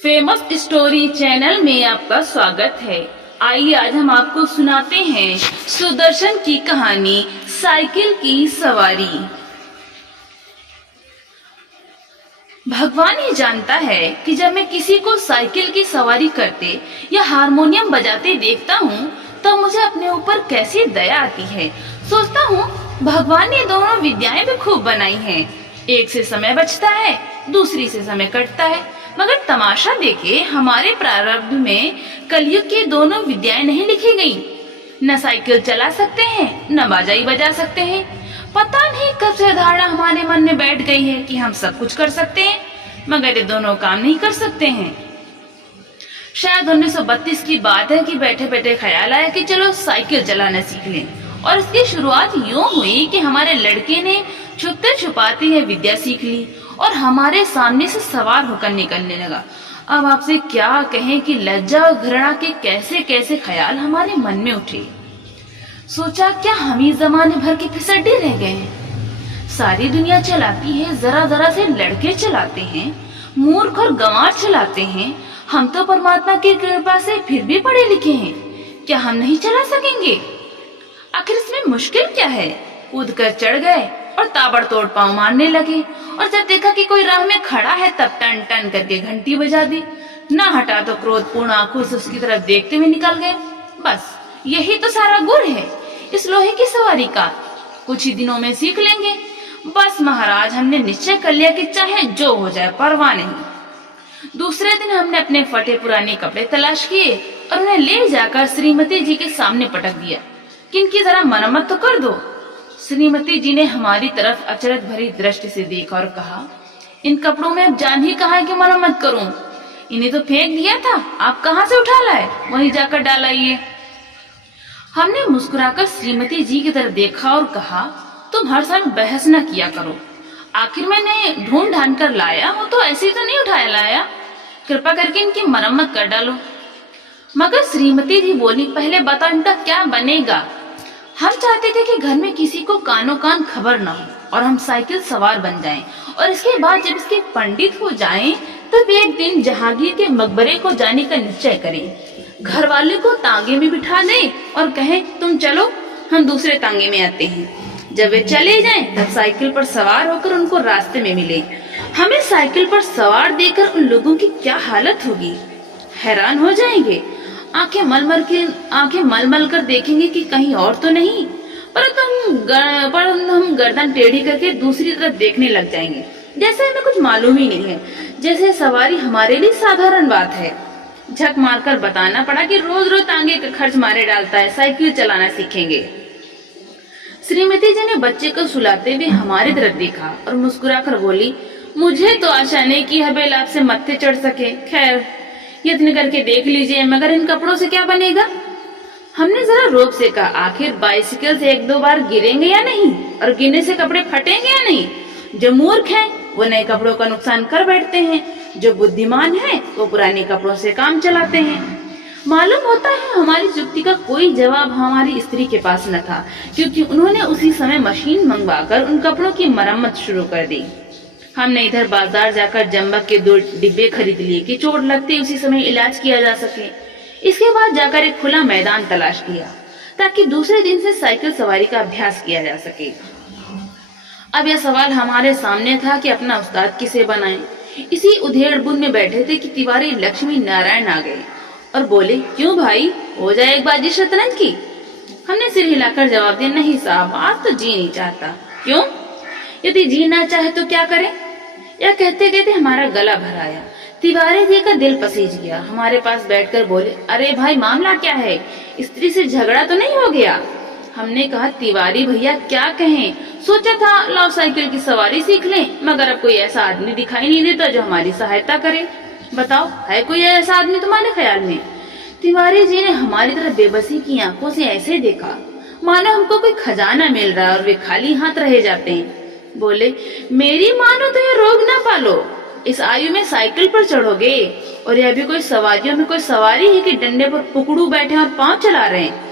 Famous story channel में आपका स्वागत है। आइए आज हम आपको सुनाते हैं सुदर्शन की कहानी साइकिल की सवारी। भगवान ही जानता है कि जब मैं किसी को साइकिल की सवारी करते या हारमोनियम बजाते देखता हूँ तो मुझे अपने ऊपर कैसी दया आती है। सोचता हूँ भगवान ने दोनों विद्याएं भी खूब बनाई हैं। एक से समय बचता है, दूसरी से समय कटता है, मगर तमाशा देखे हमारे प्रारब्ध में कलयुग की दोनों विद्याएं नहीं लिखी गई। न साइकिल चला सकते हैं, न बाजाई बजा सकते हैं। पता नहीं कब से धारणा हमारे मन में बैठ गई है कि हम सब कुछ कर सकते हैं, मगर ये दोनों काम नहीं कर सकते हैं। शायद 1932 की बात है कि बैठे बैठे ख्याल आया कि चलो साइकिल चलाना सीख लें, और इसकी शुरुआत यूं हुई कि हमारे लड़के ने छुपते छुपाते ये विद्या सीख ली और हमारे सामने से सवार होकर निकलने लगा। अब आपसे क्या कहें कि लज्जा और घृणा के कैसे कैसे ख्याल हमारे मन में उठे। सोचा क्या हम ही जमाने भर के फिसड्डे रह गए हैं। सारी दुनिया चलाती है, जरा जरा से लड़के चलाते हैं, मूर्ख और गंवार चलाते हैं। हम तो परमात्मा की कृपा से फिर भी पढ़े लिखे हैं, क्या हम नहीं चला सकेंगे? आखिर इसमें मुश्किल क्या है? कूद कर चढ़ गए और ताबड़तोड़ पांव मारने लगे, और जब देखा कि कोई राह में खड़ा है तब टन टन करके घंटी बजा दी। ना हटा तो क्रोधपूर्ण आंखों से उसकी तरफ देखते हुए निकल गए। बस यही तो सारा गुण है इस लोहे की सवारी का। कुछ ही दिनों में सीख लेंगे। बस महाराज, हमने निश्चय कर लिया कि चाहे जो हो जाए परवाह नहीं। दूसरे दिन हमने अपने फटे पुराने कपड़े तलाश किए और उन्हें ले जाकर श्रीमती जी के सामने पटक दिया कि इनकी जरा मरम्मत तो कर दो। श्रीमती जी ने हमारी तरफ अचरज भरी दृष्टि से देखा और कहा, इन कपड़ों में अब जान ही कहाँ है कि मरम्मत करूं। इन्हें तो फेंक दिया था, आप कहाँ से उठा लाए? वहीं जाकर डालाइए। हमने मुस्कुराकर श्रीमती जी की तरफ देखा और कहा, तुम हर समय बहस न किया करो। आखिर मैंने ढूंढ ढांड कर लाया हूँ तो ऐसे तो नहीं उठाया लाया। कृपा करके इनकी मरम्मत कर डालो। मगर श्रीमती जी बोली, पहले बताओ इनका क्या बनेगा? हम चाहते थे कि घर में किसी को कानो कान खबर न हो और हम साइकिल सवार बन जाएं, और इसके बाद जब इसके पंडित हो जाएं तब एक दिन जहांगीर के मकबरे को जाने का निश्चय करें। घर वाले को तांगे में बिठा दें और कहें, तुम चलो, हम दूसरे तांगे में आते हैं। जब वे चले जाएं तब साइकिल पर सवार होकर उनको रास्ते में मिले। हमें साइकिल पर सवार देखकर उन लोगों की क्या हालत होगी, हैरान हो जाएंगे। आंखें मल मल कर देखेंगे कि कहीं और तो नहीं, परंतु हम गर्दन टेढ़ी करके दूसरी तरफ देखने लग जाएंगे, जैसे हमें कुछ मालूम ही नहीं है, जैसे सवारी हमारे लिए साधारण बात है। झक मारकर बताना पड़ा कि रोज रोज तांगे का खर्च मारे डालता है, साइकिल चलाना सीखेंगे। श्रीमती जी ने बच्चे को सुलाते हुए हमारी तरफ देखा और मुस्कुराकर बोली, मुझे तो आशा नहीं कि हबेल आपसे मत्थे चढ़ सके। खैर, यत्न करके देख लीजिए, मगर इन कपड़ों से क्या बनेगा? हमने जरा रोब से कहा, आखिर बाइसिकल से एक दो बार गिरेंगे या नहीं, और गिरने से कपड़े फटेंगे या नहीं? जो मूर्ख हैं वो नए कपड़ों का नुकसान कर बैठते हैं, जो बुद्धिमान हैं वो पुराने कपड़ों से काम चलाते हैं। मालूम होता है हमारी युक्ति का कोई जवाब हमारी स्त्री के पास न था, क्योंकि उन्होंने उसी समय मशीन मंगवाकर उन कपड़ों की मरम्मत शुरू कर दी। हमने इधर बाजार जाकर जम्बक के 2 डिब्बे खरीद लिए कि चोट लगते उसी समय इलाज किया जा सके। इसके बाद जाकर एक खुला मैदान तलाश किया ताकि दूसरे दिन से साइकिल सवारी का अभ्यास किया जा सके। अब यह सवाल हमारे सामने था कि अपना उस्ताद किसे बनाएं। इसी उधेड़-बुन में बैठे थे कि तिवारी लक्ष्मी नारायण आ गए और बोले, क्यों भाई, हो जाए एक बाजी शतरंज की? हमने सिर हिलाकर जवाब दिया, नहीं साहब, आज तो जी नहीं चाहता। क्यों? यदि जी ना चाहे तो क्या करें? यह कहते कहते हमारा गला भर आया। तिवारी जी का दिल पसीज गया। हमारे पास बैठकर बोले, अरे भाई, मामला क्या है? स्त्री से झगड़ा तो नहीं हो गया? हमने कहा, तिवारी भैया क्या कहें, सोचा था लाओ साइकिल की सवारी सीख लें, मगर अब कोई ऐसा आदमी दिखाई नहीं देता जो हमारी सहायता करे। बताओ, है कोई ऐसा आदमी तुम्हारे ख्याल में? तिवारी जी ने हमारी तरफ बेबसी की आंखों से ऐसे देखा मानो हमको कोई खजाना मिल रहा है और वे खाली हाथ रह जाते हैं। बोले, मेरी मानो तो ये रोग ना पालो, इस आयु में साइकिल पर चढ़ोगे, और यह भी कोई सवारियों में कोई सवारी है कि डंडे पर पुकड़ू बैठे और पांव चला रहे हैं।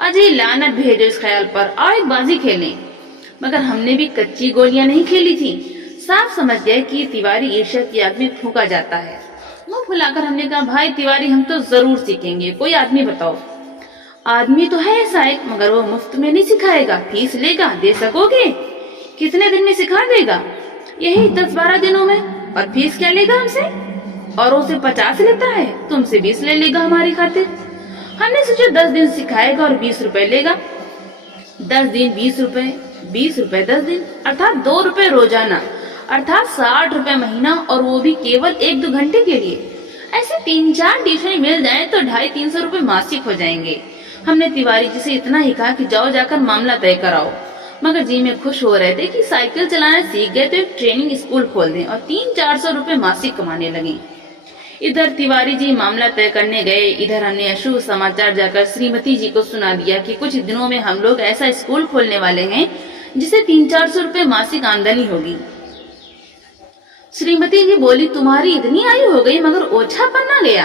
अजय लानत भेजो इस ख्याल पर, आओ एक बाजी खेलें। मगर हमने भी कच्ची गोलियां नहीं खेली थी। साफ समझ गए कि तिवारी ईर्ष्या की आग में फूंका जाता है। मुंह बुलाकर हमने कहा, भाई तिवारी हम तो जरूर सीखेंगे, कोई आदमी बताओ। आदमी तो है ऐसा एक, मगर वो मुफ्त में नहीं सिखाएगा, फीस लेगा, दे सकोगे? कितने दिन में सिखा देगा? यही 10-12 दिनों में। और फीस क्या लेगा हमसे? औरों से 50 लेता है, तुमसे 20 ले लेगा हमारी खातिर। हमने सोचा 10 दिन सिखाएगा और 20 रुपए लेगा। 10 दिन 20 रुपए, 20 रुपए 10 दिन, अर्थात 2 रुपए रोजाना, अर्थात 60 रुपए महीना, और वो भी केवल 1-2 घंटे के लिए। ऐसे 3-4 ट्यूशन मिल जाए तो 250-300 रुपए मासिक हो जाएंगे। हमने तिवारी जी से इतना ही कहा कि जाओ जाकर मामला तय कराओ, मगर जी में खुश हो रहे थे कि साइकिल चलाना सीख गए तो एक ट्रेनिंग स्कूल खोल दें और 300-400 रुपए मासिक कमाने लगे। इधर तिवारी जी मामला तय करने गए, इधर हमने अशुभ समाचार जाकर श्रीमती जी को सुना दिया कि कुछ दिनों में हम लोग ऐसा स्कूल खोलने वाले हैं जिसे 300-400 रुपए मासिक आमदनी होगी। श्रीमती जी बोली, तुम्हारी इतनी आयु हो गई मगर ओछा पन्ना गया,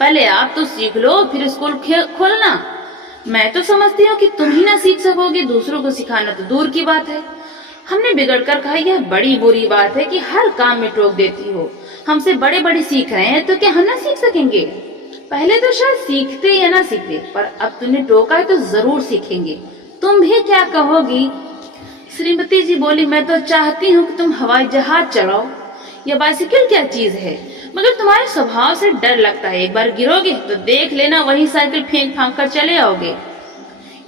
पहले आप तो सीख लो फिर स्कूल खोलना। मैं तो समझती हूँ कि तुम ही ना सीख सकोगे, दूसरों को सिखाना तो दूर की बात है। हमने बिगड़ कर कहा, यह बड़ी बुरी बात है कि हर काम में टोक देती हो। हमसे बड़े बड़े सीख रहे हैं तो क्या हम ना सीख सकेंगे? पहले तो शायद सीखते या ना सीखते, पर अब तुमने टोका है तो जरूर सीखेंगे। तुम भी क्या कहोगी? श्रीमती जी बोली, मैं तो चाहती हूँ कि तुम हवाई जहाज चलाओ, यह बाइसिकल क्या चीज है, मगर तुम्हारे स्वभाव से डर लगता है, एक बार गिरोगे तो देख लेना वही साइकिल फेंक फांक कर चले आओगे।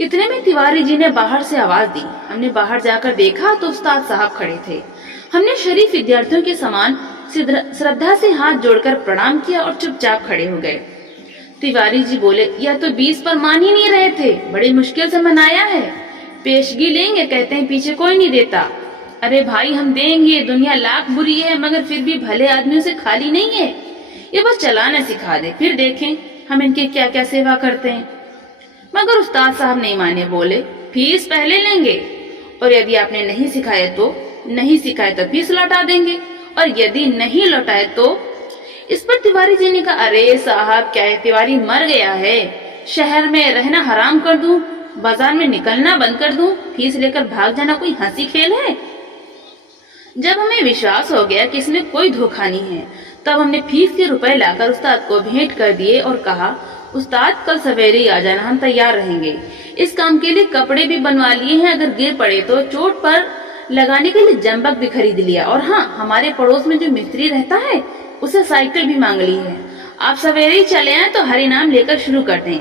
इतने में तिवारी जी ने बाहर से आवाज दी। हमने बाहर जाकर देखा तो उस्ताद साहब खड़े थे। हमने शरीफ विद्यार्थियों के समान श्रद्धा से हाथ जोड़कर प्रणाम किया और चुपचाप खड़े हो गए। तिवारी जी बोले, यह तो 20 पर मान ही नहीं रहे थे, बड़ी मुश्किल से मनाया है, पेशगी लेंगे कहते हैं, पीछे कोई नहीं देता। अरे भाई हम देंगे, दुनिया लाख बुरी है मगर फिर भी भले आदमियों से खाली नहीं है, ये बस चलाना सिखा दे, फिर देखें हम इनके क्या क्या सेवा करते हैं। मगर उस्ताद साहब नहीं माने, बोले फीस पहले लेंगे और यदि आपने नहीं सिखाए तो फीस लौटा देंगे, और यदि नहीं लौटाए तो। इस पर तिवारी जी ने कहा, अरे साहब क्या है, तिवारी मर गया है, शहर में रहना हराम कर दूं, बाजार में निकलना बंद कर दूं, फीस लेकर भाग जाना कोई हंसी खेल है? जब हमें विश्वास हो गया कि इसमें कोई धोखा नहीं है, तब हमने फीस के रुपए लाकर उस्ताद को भेंट कर दिए और कहा, उस्ताद कल सवेरे ही आ जाना, हम तैयार रहेंगे। इस काम के लिए कपड़े भी बनवा लिए हैं, अगर गिर पड़े तो चोट पर लगाने के लिए जंबक भी खरीद लिया, और हाँ, हमारे पड़ोस में जो मिस्त्री रहता है उसे साइकिल भी मांग ली है। आप सवेरे ही चले आए तो हरि नाम लेकर शुरू कर दें।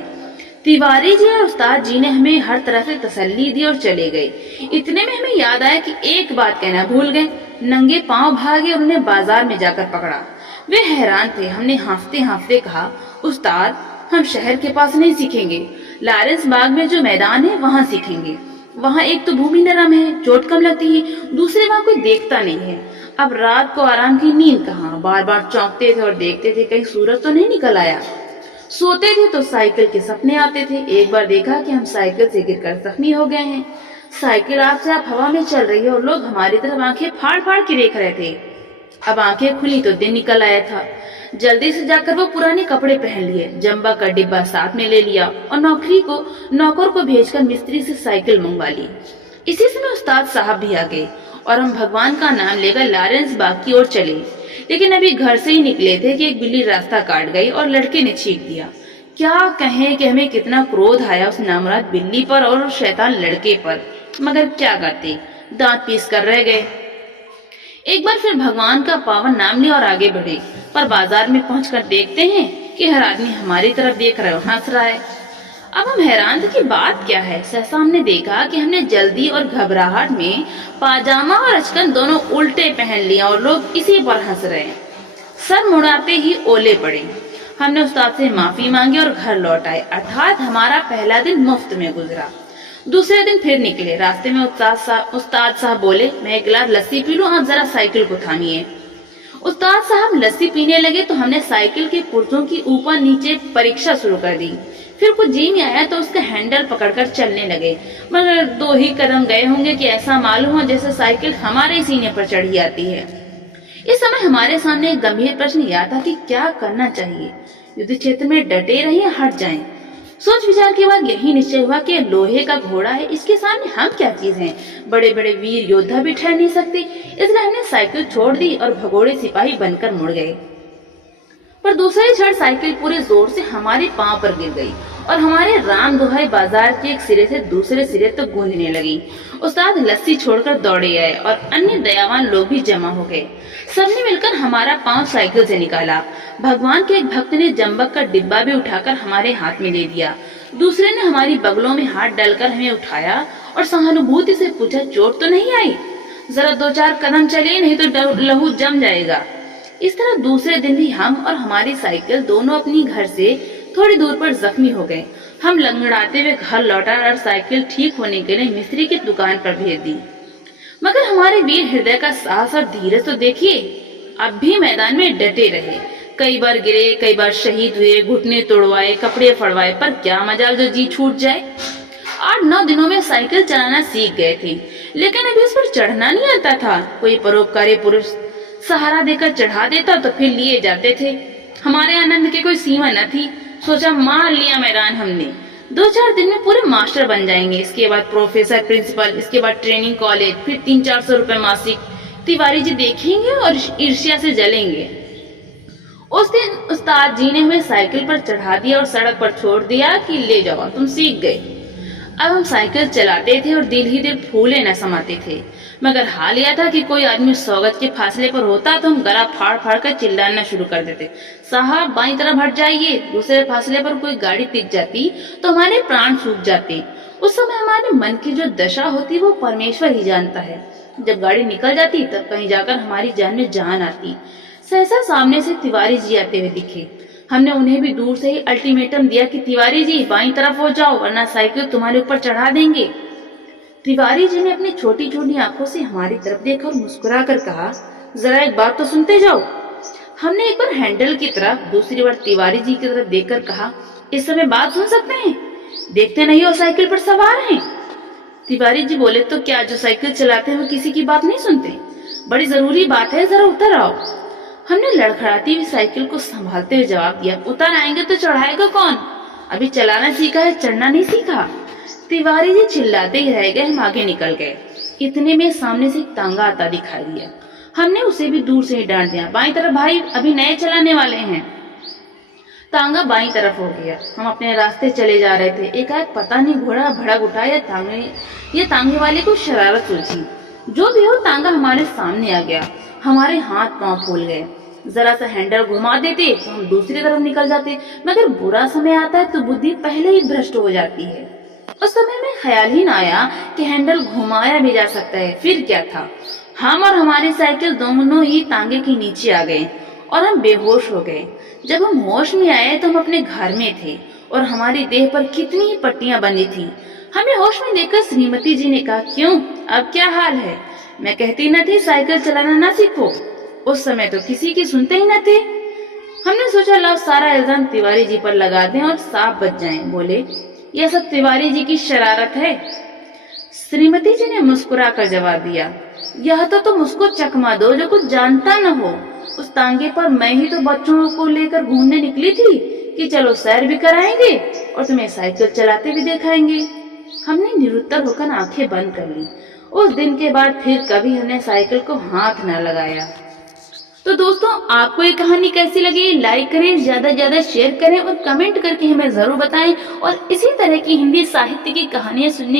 तिवारी जी और उस्ताद जी ने हमें हर तरह से तसल्ली दी और चले गए। इतने में हमें याद आया कि एक बात कहना भूल गए। नंगे पांव भागे और उन्हें बाजार में जाकर पकड़ा। वे हैरान थे। हमने हांफते हांफते कहा, उस्ताद हम शहर के पास नहीं सीखेंगे, लॉरेंस बाग में जो मैदान है वहाँ सीखेंगे। वहाँ एक तो भूमि नरम है, चोट कम लगती है, दूसरे वहाँ कोई देखता नहीं है। अब रात को आराम की नींद कहाँ, बार बार चौंकते थे और देखते थे कहीं सूरज तो नहीं निकल आया। सोते थे तो साइकिल के सपने आते थे। एक बार देखा कि हम साइकिल से गिरकर जख्मी हो गए हैं। साइकिल आपसे आप हवा में चल रही है और लोग हमारी तरफ आंखें फाड़ फाड़ के देख रहे थे। अब आंखें खुली तो दिन निकल आया था। जल्दी से जाकर वो पुराने कपड़े पहन लिए, जंबा का डिब्बा साथ में ले लिया और नौकर को भेजकर मिस्त्री से साइकिल मंगवा ली। इसी समय उस्ताद साहब भी आ गए और हम भगवान का नाम लेकर लॉरेंस बाग की ओर चले। लेकिन अभी घर से ही निकले थे कि एक बिल्ली रास्ता काट गई और लड़के ने छींक दिया। क्या कहें कि हमें कितना क्रोध आया उस नामराद बिल्ली पर और शैतान लड़के पर, मगर क्या करते, दांत पीस कर रह गए। एक बार फिर भगवान का पावन नाम लिया और आगे बढ़े, पर बाजार में पहुंचकर देखते हैं कि हर आदमी हमारी तरफ देख रहा है, हंस रहा है। अब हम हैरान थे कि बात क्या है। सहसा हमने देखा कि हमने जल्दी और घबराहट में पाजामा और अचकन दोनों उल्टे पहन लिया और लोग इसी पर हंस रहे हैं। सर मुड़ाते ही ओले पड़े। हमने उस्ताद से माफी मांगी और घर लौट आए, अर्थात हमारा पहला दिन मुफ्त में गुजरा। दूसरे दिन फिर निकले। रास्ते में उस्ताद साहब बोले, मैं एक गिलास लस्सी पी लूं, आप जरा साइकिल को थामिए। उस्ताद साहब लस्सी पीने लगे तो हमने साइकिल के पुर्जों की ऊपर नीचे परीक्षा शुरू कर दी। फिर कुछ जी में आया तो उसका हैंडल पकड़कर चलने लगे, मगर 2 ही कदम गए होंगे कि ऐसा मालूम हो जैसे साइकिल हमारे सीने पर चढ़ी आती है। इस समय हमारे सामने एक गंभीर प्रश्न यह था कि क्या करना चाहिए, युद्ध क्षेत्र में डटे रहें या हट जाएं। सोच विचार के बाद यही निश्चय हुआ कि लोहे का घोड़ा है, इसके सामने हम क्या चीज हैं, बड़े बड़े वीर योद्धा भी ठहर नहीं सकते। इसलिए हमने साइकिल छोड़ दी और भगोड़े सिपाही बनकर मुड़ गए। पर दूसरे क्षण साइकिल पूरे जोर से हमारे पांव पर गिर गई और हमारे राम दुहाई बाजार के एक सिरे से दूसरे सिरे तक गूंजने लगी। उस्ताद लस्सी छोड़कर दौड़े आए और अन्य दयावान लोग भी जमा हो गए। सबने मिलकर हमारा पांव साइकिल से निकाला। भगवान के एक भक्त ने जंबक का डिब्बा भी उठाकर हमारे हाथ में दे दिया। दूसरे ने हमारी बगलों में हाथ डालकर हमें उठाया और सहानुभूति से पूछा, चोट तो नहीं आई? जरा 2-4 कदम चले, नहीं तो लहू जम जाएगा। इस तरह दूसरे दिन भी हम और हमारी साइकिल दोनों अपनी घर से थोड़ी दूर पर जख्मी हो गए। हम लंगड़ाते हुए घर लौटा और साइकिल ठीक होने के लिए मिस्त्री की दुकान पर भेज दी। मगर हमारे वीर हृदय का साहस और धीरज तो देखिए, अब भी मैदान में डटे रहे। कई बार गिरे, कई बार शहीद हुए, घुटने तोड़वाए, कपड़े फड़वाए, पर क्या मजाल जो जी छूट जाए। 8-9 दिनों में साइकिल चलाना सीख गए थे, लेकिन अभी उस पर चढ़ना नहीं आता था। कोई परोपकारी पुरुष सहारा देकर चढ़ा देता तो फिर लिए जाते थे। हमारे आनंद की कोई सीमा न थी। सोचा, मार लिया मैदान हमने। 2-4 दिन में पूरे मास्टर बन जाएंगे, इसके बाद प्रोफेसर, प्रिंसिपल, इसके बाद ट्रेनिंग कॉलेज, फिर 300-400 रुपए मासिक। तिवारी जी देखेंगे और ईर्ष्या से जलेंगे। उस दिन उस्ताद जी ने हमें साइकिल पर चढ़ा दिया और सड़क पर छोड़ दिया कि ले जाओ, तुम सीख गए। अब हम साइकिल चलाते थे और दिल ही दिल फूले न समाते थे। मगर हाल यह था कि कोई आदमी 100 गज के फासले पर होता तो हम गला फाड़ फाड़ कर चिल्लाना शुरू कर देते, साहब बाईं तरफ हट जाइए। दूसरे फासले पर कोई गाड़ी टिक जाती तो हमारे प्राण सूख जाते। उस समय हमारे मन की जो दशा होती वो परमेश्वर ही जानता है। जब गाड़ी निकल जाती तब कहीं जाकर हमारी जान में जान आती। सहसा सामने से तिवारी जी आते हुए दिखे। हमने उन्हें भी दूर से ही अल्टीमेटम दिया कि तिवारी जी बाईं तरफ हो जाओ, वरना साइकिल तुम्हारे ऊपर चढ़ा देंगे। तिवारी जी ने अपनी छोटी छोटी आंखों से हमारी तरफ देखा और मुस्कुरा कर कहा, जरा एक बात तो सुनते जाओ। हमने एक बार हैंडल की तरफ, दूसरी बार तिवारी जी की तरफ देखकर कहा, इस समय बात सुन सकते हैं? देखते नहीं हो साइकिल पर सवार हैं। तिवारी जी बोले, तो क्या जो साइकिल चलाते हैं वो किसी की बात नहीं सुनते? बड़ी जरूरी बात है, जरा उतर आओ। हमने लड़खड़ाती हुई साइकिल को संभालते हुए जवाब दिया, उतर आएंगे तो चढ़ाएगा कौन? अभी चलाना सीखा है, चढ़ना नहीं सीखा। तिवारी जी चिल्लाते ही रह गए। हम आगे निकल गए। इतने में सामने से एक तांगा आता दिखाई दिया। हमने उसे भी दूर से ही डांट दिया, बाईं तरफ भाई, अभी नए चलाने वाले हैं। तांगा बाईं तरफ हो गया। हम अपने रास्ते चले जा रहे थे। एकाएक पता नहीं घोड़ा भड़क उठा या तांगे वाले को शरारत सुलझी। जो भी हो, तांगा हमारे सामने आ गया। हमारे हाथ पांव फूल गए। जरा सा हैंडल घुमा देते तो हम दूसरी तरफ निकल जाते, मगर बुरा समय आता है तो बुद्धि पहले ही भ्रष्ट हो जाती है। उस समय में ख्याल ही न आया कि हैंडल घुमाया भी जा सकता है। फिर क्या था, हम और हमारी साइकिल दोनों ही तांगे के नीचे आ गए और हम बेहोश हो गए। जब हम होश में आए तो हम अपने घर में थे और हमारी देह पर कितनी ही पट्टियां बंधी थी। हमें होश में देखकर श्रीमती जी ने कहा, क्यों, अब क्या हाल है? मैं कहती न थी साइकिल चलाना ना सीखो? उस समय तो किसी की सुनते ही न थे। हमने सोचा, लो सारा इल्जाम तिवारी जी पर लगा दें और साफ बच जाएं। बोले, यह सब तिवारी जी की शरारत है। श्रीमती जी ने मुस्कुरा कर जवाब दिया, यह तो तुम उसको चकमा दो जो कुछ जानता न हो। उस तांगे पर मैं ही तो बच्चों को लेकर घूमने निकली थी कि चलो सैर भी कराएंगे और तुम्हें साइकिल चलाते भी दिखाएंगे। हमने निरुत्तर होकर आंखें बंद कर ली। उस दिन के बाद फिर कभी हमने साइकिल को हाथ न लगाया। तो दोस्तों, आपको ये कहानी कैसी लगी? लाइक करें, ज्यादा से ज्यादा शेयर करें और कमेंट करके हमें जरूर बताएं। और इसी तरह की हिंदी साहित्य की कहानियां सुनने